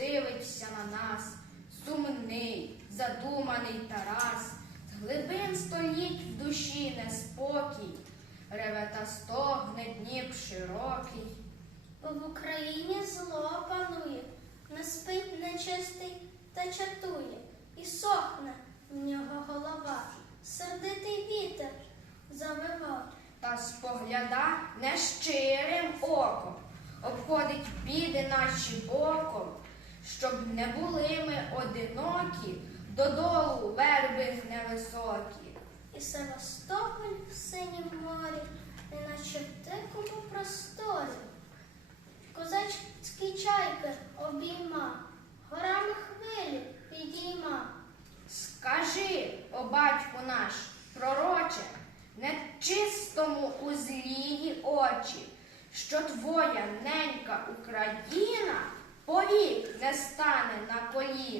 дивиться на нас, сумний, задуманий Тарас, з глибин століть в душі неспокій, реве та стогне Дніп широкий. Бо в Україні зло панує, не спить нечистий та чатує, і сохне в нього голова, сердитий вітер завива. та спогляда нещирим оком, обходить біди наші боком, щоб не були ми одинокі, додолу верби невисокі. І Севастополь в синім морі, неначе в дикому просторі. Козацький чайки обійма, горами хвилі підійма. Скажи, о батьку наш, пророче, нечистому у злії очі, що твоя ненька Україна повік не стане на коліна.